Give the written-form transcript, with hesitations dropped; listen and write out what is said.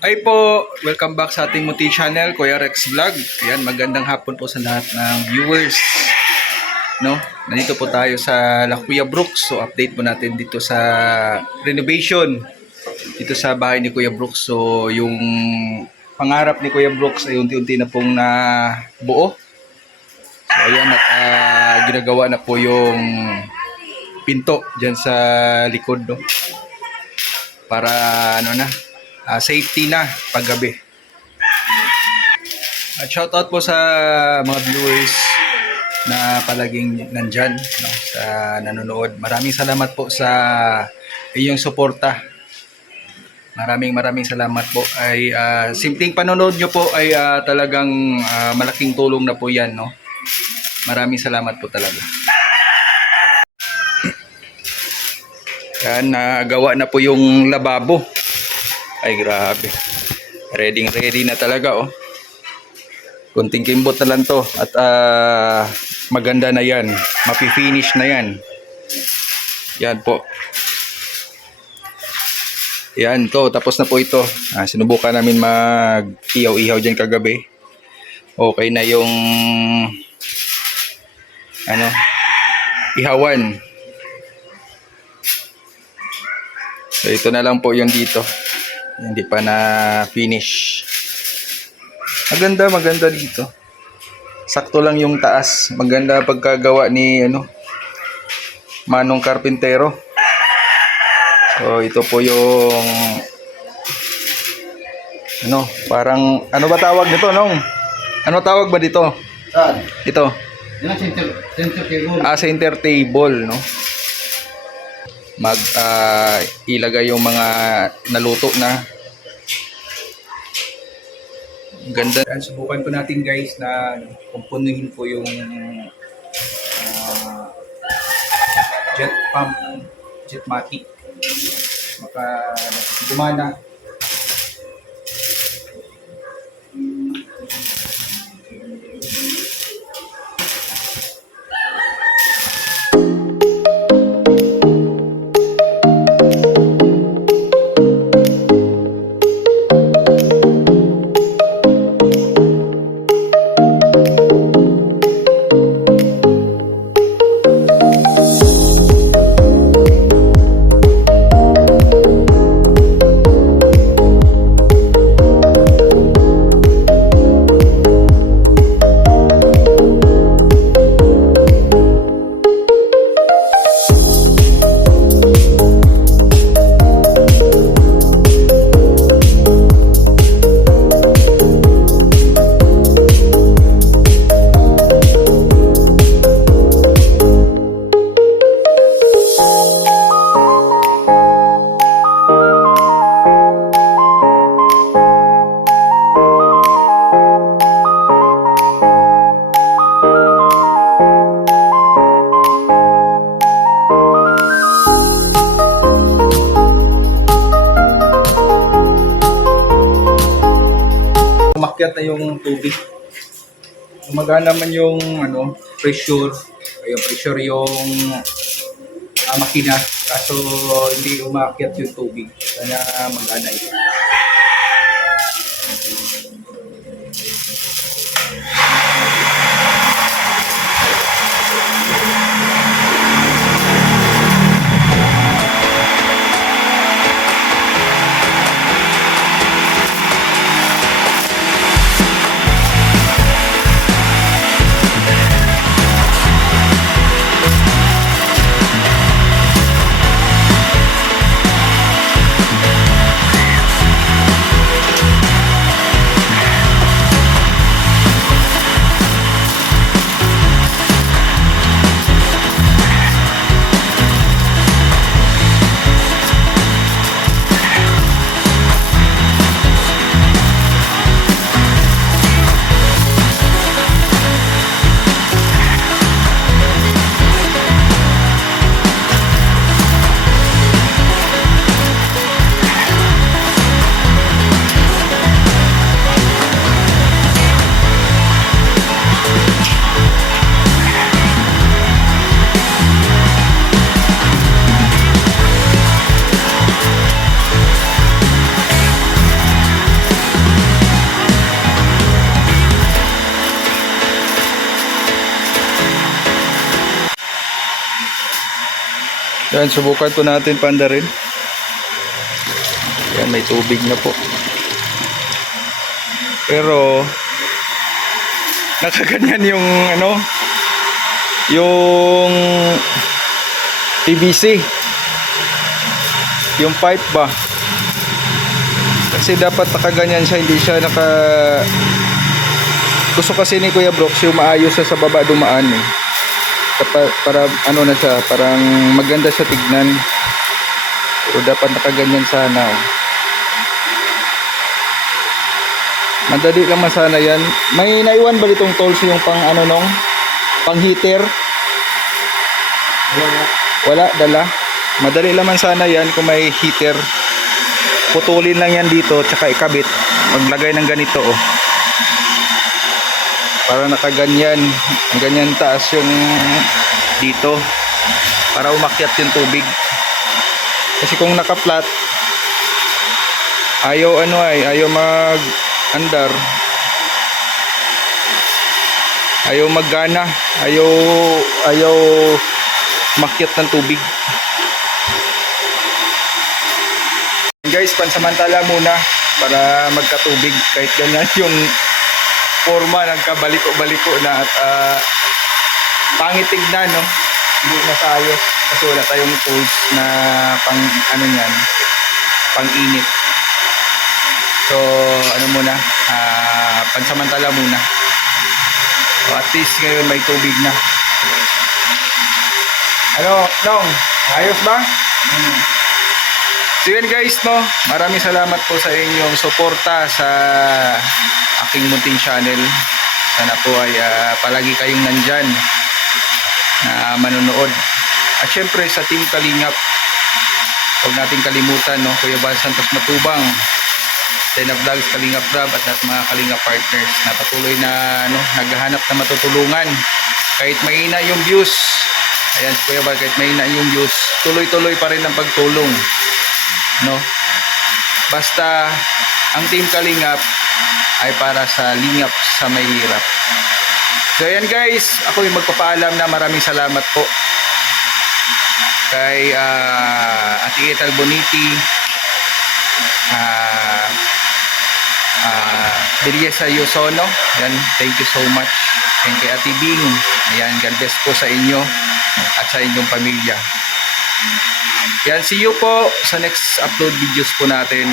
Ay po, welcome back sa ating Munti Channel, Kuya Rex Vlog. Yan, magandang hapon po sa lahat ng viewers. No? Nandito po tayo sa La Kuya Brooks. So, update po natin dito sa renovation dito sa bahay ni Kuya Brooks. So, yung pangarap ni Kuya Brooks ay unti-unti na pong nabuo. So, ayan, at ginagawa na po yung pinto dyan sa likod, no? Para safety na paggabi. At shoutout po sa mga viewers na palaging nandyan, no, sa nanonood. Maraming salamat po sa iyong suporta. Maraming salamat po. Ay simpleng panonood nyo po ay talagang malaking tulong na po yan, no. Maraming salamat po talaga. Yan, nagawa na po yung lababo. Ay grabe. Ready na talaga, oh. Kunting kimbot na lang to at maganda na yan. Mapi-finish na yan. Yan po. Yan to, tapos na po ito. Sinubukan namin mag-ihaw-ihaw dyan kagabi. Okay na yung ihawan. So ito na lang po yung dito. Hindi pa na finish. Maganda dito. Sakto lang yung taas. Maganda pagkagawa ni Manong Karpintero. So ito po yung parang ba tawag nito, Nong? Ano tawag ba dito? Saan? Ito. Yan ang center table. Center table, no? Ilagay yung mga naluto na. Ganda. Subukan po natin, guys, na kumpunuhin po yung jet pump, jetmatic. Maka gumana. Umakyat na yung tubig. Gumagana naman yung pressure. Yung pressure yung makina. Kaso hindi umakyat yung tubig. Kaya magana ito. Yan, subukan po natin panda rin. Yan, may tubig na po. Pero nakaganyan yung ano, yung PVC, yung pipe ba, kasi dapat nakaganyan siya, hindi siya gusto kasi ni Kuya Brooks yung maayos siya sa baba dumaan eh. Para ano na siya, parang maganda siya tignan, pero dapat nakaganyan sana oh. Madali lang sana yan. May naiwan ba ditong tools yung pang ano nung pang heater? Wala, dala. Madali lang sana yan kung may heater. Putulin lang yan dito tsaka ikabit. Maglagay ng ganito oh. Para nakaganyan. Ganyan taas yung dito. Para umakyat yung tubig. Kasi kung naka-flat, ayaw mag-andar. Ayaw maggana. Ayaw makyat ng tubig. Guys, pansamantala muna para magkatubig kahit ganyan yung forma, nagkabaliko-baliko na at pangit tignan, no? Hindi na sa ayos kasi wala tayong tools na pang ano yan, pang init. So ano muna, pansamantala muna. So, at least ngayon may tubig na. Ano, Nong? Ayos ba? So yun guys, no? Maraming salamat po sa inyong suporta sa aking munting channel. Sana po ay palagi kayong nandyan na manonood. At syempre sa Team Kalingap, huwag natin kalimutan, no? Kuya Bal Santos Matubang, Tena Vlogs, Kalingap Rab at mga Kalingap partners na patuloy na naghahanap na matutulungan. Kahit mahina yung views, ayan si Kuya Bal, kahit mahina yung views, tuloy-tuloy pa rin ang pagtulong, no? Basta ang Team Kalingap ay para sa lingap sa may hirap. So ayan guys, ako yung magpapaalam na maraming salamat po kay Ate Ethel Boniti, Deliesa Yosono, yan, thank you so much. And kay Ate Bing, ayan, God bless po sa inyo at sa inyong pamilya. Yan, see you po sa next upload videos po natin.